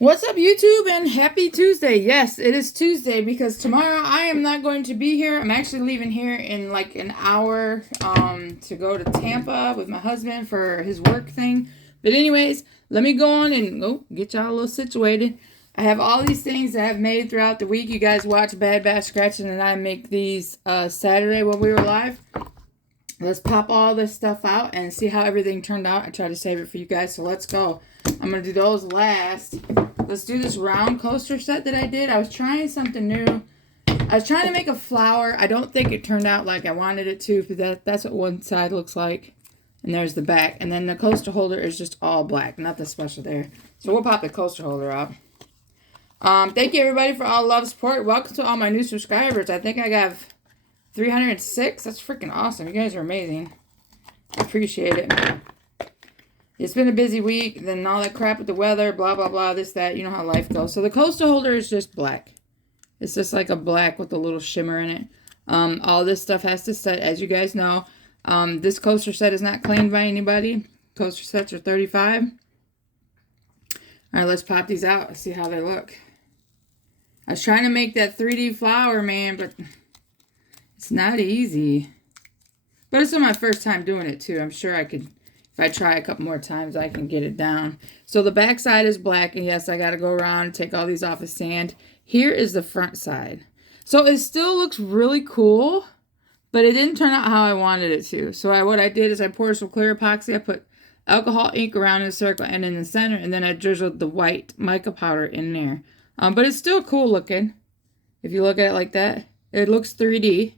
What's up, YouTube, and happy Tuesday. Yes, it is Tuesday because tomorrow I am not going to be here. I'm actually leaving here in like an hour to go to Tampa with my husband for his work thing. But anyways, let me go on and get y'all a little situated. I have all these things that I've made throughout the week. You guys watch Bad Bash Scratching and I make these Saturday when we were live. Let's pop all this stuff out and see how everything turned out. I tried to save it for you guys, so let's go. I'm going to do those last. Let's do this round coaster set that I did. I was trying something new. I was trying to make a flower. I don't think it turned out like I wanted it to, but that's what one side looks like. And there's the back. And then the coaster holder is just all black. Nothing special there. So we'll pop the coaster holder out. Thank you, everybody, for all love and support. Welcome to all my new subscribers. I think I got 306. That's freaking awesome. You guys are amazing. I appreciate it. It's been a busy week. Then all that crap with the weather, blah, blah, blah, this, that. You know how life goes. So the coaster holder is just black. It's just like a black with a little shimmer in it. All this stuff has to set, as you guys know. This coaster set is not claimed by anybody. Coaster sets are $35. All right, let's pop these out and see how they look. I was trying to make that 3D flower, man, but it's not easy. But it's my first time doing it, too. I'm sure I could, if I try a couple more times, I can get it down. So the back side is black. And yes, I got to go around and take all these off of sand. Here is the front side. So it still looks really cool, but it didn't turn out how I wanted it to. So what I did is I poured some clear epoxy. I put alcohol ink around in a circle and in the center. And then I drizzled the white mica powder in there. But it's still cool looking. If you look at it like that, it looks 3D.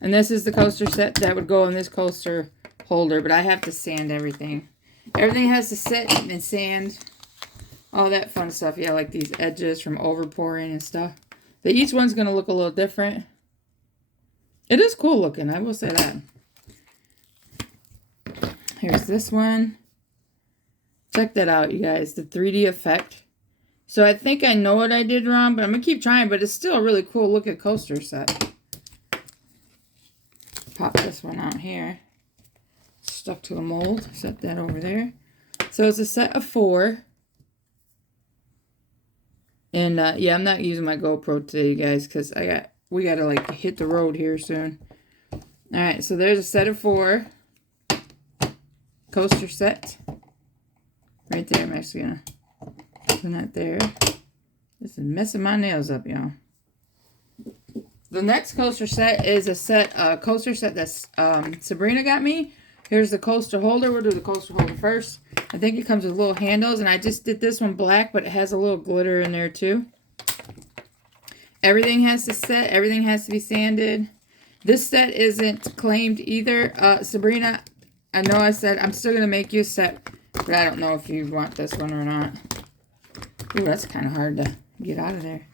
And this is the coaster set that would go in this coaster holder. But I have to sand everything. Everything has to sit and sand. All that fun stuff. Yeah, like these edges from overpouring and stuff. But each one's going to look a little different. It is cool looking. I will say that. Here's this one. Check that out, you guys. The 3D effect. So I think I know what I did wrong. But I'm going to keep trying. But it's still a really cool looking coaster set. Pop this one out here. Stuck to the mold. Set that over there. So it's a set of 4. And yeah, I'm not using my GoPro today, you guys, because we gotta like hit the road here soon. All right, so there's a set of 4 coaster set right there. I'm actually gonna put that there. This is messing my nails up, y'all. The next coaster set is a coaster set that Sabrina got me. Here's the coaster holder. We'll do the coaster holder first. I think it comes with little handles, and I just did this one black, but it has a little glitter in there too. Everything has to set. Everything has to be sanded. This set isn't claimed either. Sabrina, I know I said I'm still going to make you a set, but I don't know if you want this one or not. Ooh, that's kind of hard to get out of there.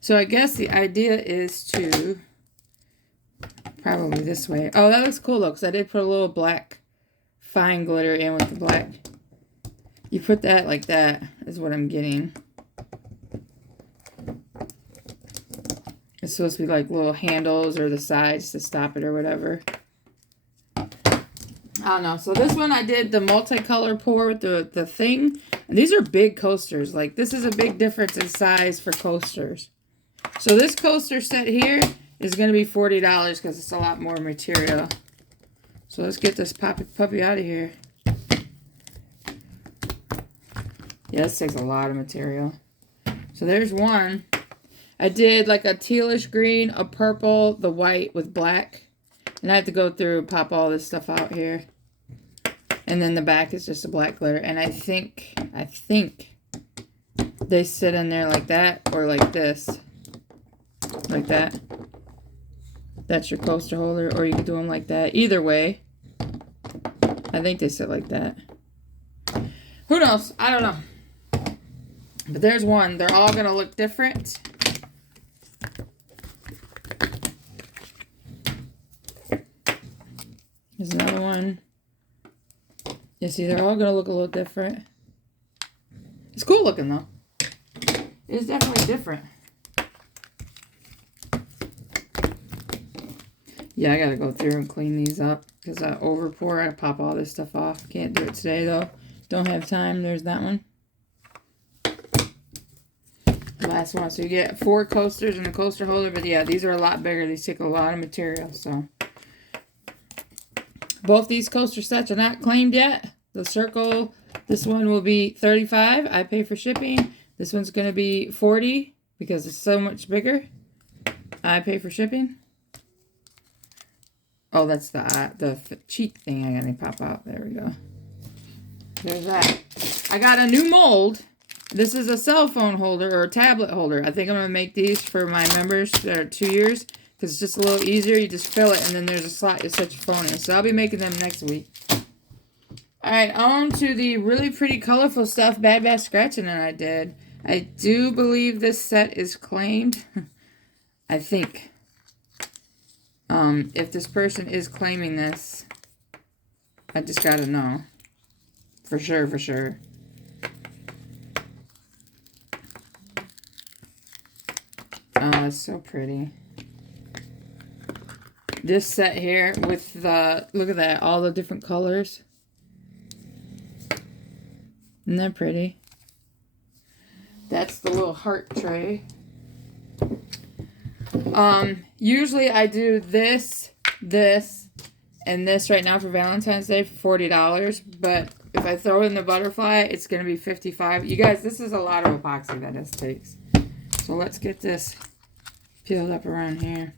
So I guess the idea is to probably this way. Oh, that looks cool though, because I did put a little black fine glitter in with the black. You put that like that is what I'm getting. It's supposed to be like little handles or the sides to stop it or whatever. I don't know. So this one I did the multicolor pour with the thing. And these are big coasters. Like this is a big difference in size for coasters. So this coaster set here is going to be $40 because it's a lot more material. So let's get this puppy out of here. Yeah, this takes a lot of material. So there's one. I did like a tealish green, a purple, the white with black. And I have to go through and pop all this stuff out here. And then the back is just a black glitter. And I think they sit in there like that or like this. Like that. That's your coaster holder. Or you can do them like that. Either way. I think they sit like that. Who knows? I don't know. But there's one. They're all going to look different. There's another one. You see, they're all going to look a little different. It's cool looking, though. It's definitely different. Yeah, I got to go through and clean these up. Because I overpour. I pop all this stuff off. Can't do it today, though. Don't have time. There's that one. Last one. So you get 4 coasters and a coaster holder. But yeah, these are a lot bigger. These take a lot of material. So both these coaster sets are not claimed yet. The circle, this one will be $35. I pay for shipping. This one's going to be $40 because it's so much bigger. I pay for shipping. Oh, that's the cheek thing I gotta pop out. There we go. There's that. I got a new mold. This is a cell phone holder or a tablet holder. I think I'm going to make these for my members that are 2 years because it's just a little easier. You just fill it and then there's a slot you set your phone in. So I'll be making them next week. Alright, on to the really pretty colorful stuff Bad Bass Scratching that I did. I do believe this set is claimed. I think. If this person is claiming this, I just gotta know. For sure, for sure. Oh, it's so pretty. This set here with the, look at that, all the different colors. Isn't that pretty? That's the little heart tray. Usually I do this, and this right now for Valentine's Day for $40. But if I throw in the butterfly, it's going to be $55. You guys, this is a lot of epoxy that this takes. So let's get this peeled up around here.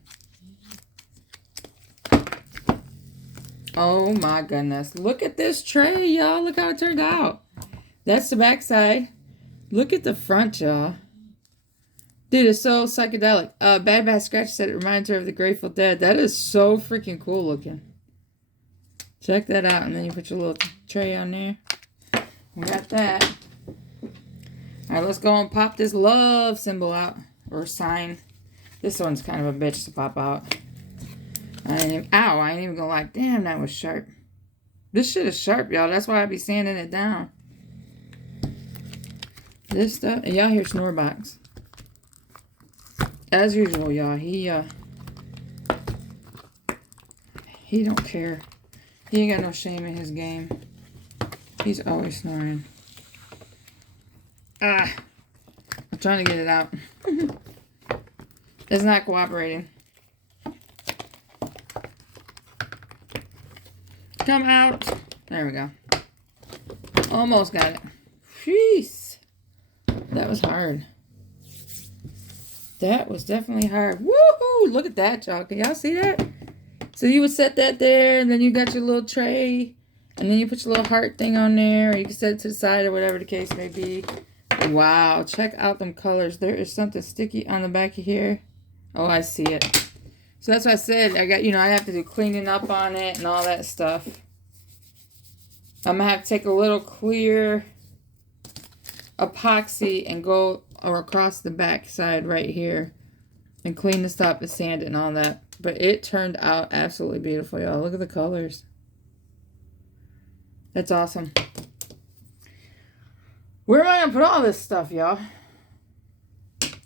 Oh my goodness. Look at this tray, y'all. Look how it turned out. That's the back side. Look at the front, y'all. Dude, it's so psychedelic. Bad Bass Scratch said it reminds her of the Grateful Dead. That is so freaking cool looking. Check that out. And then you put your little tray on there. We got that. Alright, let's go and pop this love symbol out. Or sign. This one's kind of a bitch to pop out. I ain't even gonna lie. Damn, that was sharp. This shit is sharp, y'all. That's why I be sanding it down. This stuff. And y'all hear Snorebox. As usual, y'all, he don't care. He ain't got no shame in his game. He's always snoring. I'm trying to get it out. It's not cooperating. Come out. There we go. Almost got it. Jeez. That was hard. That was definitely hard. Woohoo! Look at that, y'all. Can y'all see that? So you would set that there, and then you got your little tray, and then you put your little heart thing on there, or you can set it to the side, or whatever the case may be. Wow, check out them colors. There is something sticky on the back of here. Oh, I see it. So that's what I said. I got, I have to do cleaning up on it and all that stuff. I'm going to have to take a little clear epoxy and go across the back side right here and clean this up and sand it and all that. But it turned out absolutely beautiful, y'all. Look at the colors. That's awesome. Where am I going to put all this stuff, y'all?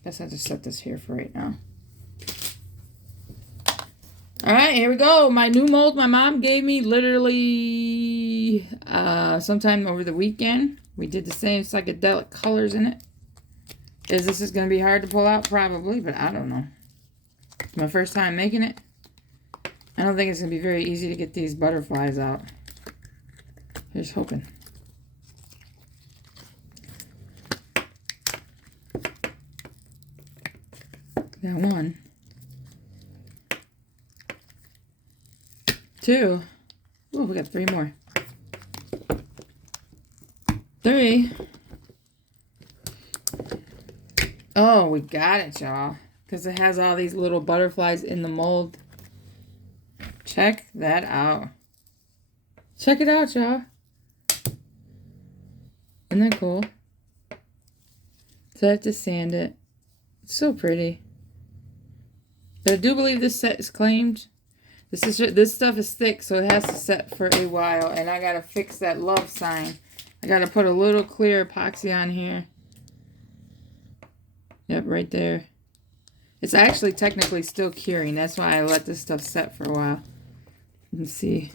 Guess I'll just set this here for right now. Alright, here we go. My new mold my mom gave me literally sometime over the weekend. We did the same psychedelic colors in it. Is this going to be hard to pull out? Probably, but I don't know. It's my first time making it. I don't think it's going to be very easy to get these butterflies out. Here's hoping. Got 1. 2. Ooh, we got 3 more. 3. Oh, we got it, y'all. Because it has all these little butterflies in the mold. Check that out. Check it out, y'all. Isn't that cool? So I have to sand it. It's so pretty. But I do believe this set is claimed. This stuff is thick, so it has to set for a while. And I gotta fix that love sign. I gotta put a little clear epoxy on here. Yep, right there. It's actually technically still curing. That's why I let this stuff set for a while. Let's see.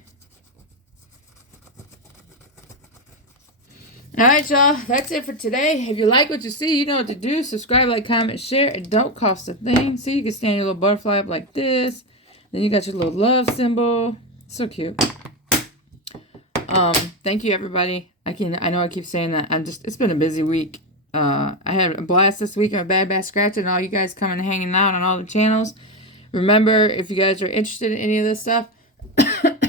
All right, y'all. That's it for today. If you like what you see, you know what to do. Subscribe, like, comment, share. It don't cost a thing. See, you can stand your little butterfly up like this. Then you got your little love symbol. So cute. Thank you, everybody. I know I keep saying that. It's been a busy week. I had a blast this week on Bad Bass Scratch and all you guys coming and hanging out on all the channels. Remember, if you guys are interested in any of this stuff,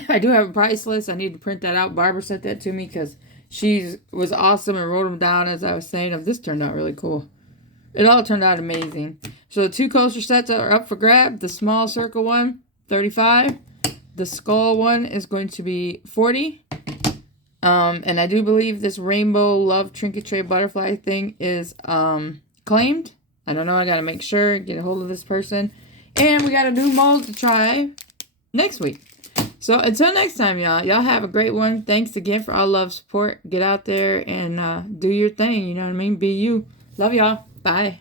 I do have a price list. I need to print that out. Barbara sent that to me because she was awesome and wrote them down as I was saying. This turned out really cool. It all turned out amazing. So the 2 coaster sets are up for grab. The small circle one, $35. The skull one is going to be $40. And I do believe this rainbow love trinket tray butterfly thing is claimed. I don't know. I got to make sure, get a hold of this person. And we got a new mold to try next week. So until next time, y'all have a great one. Thanks again for all love, support. Get out there and do your thing. You know what I mean? Be you. Love y'all. Bye.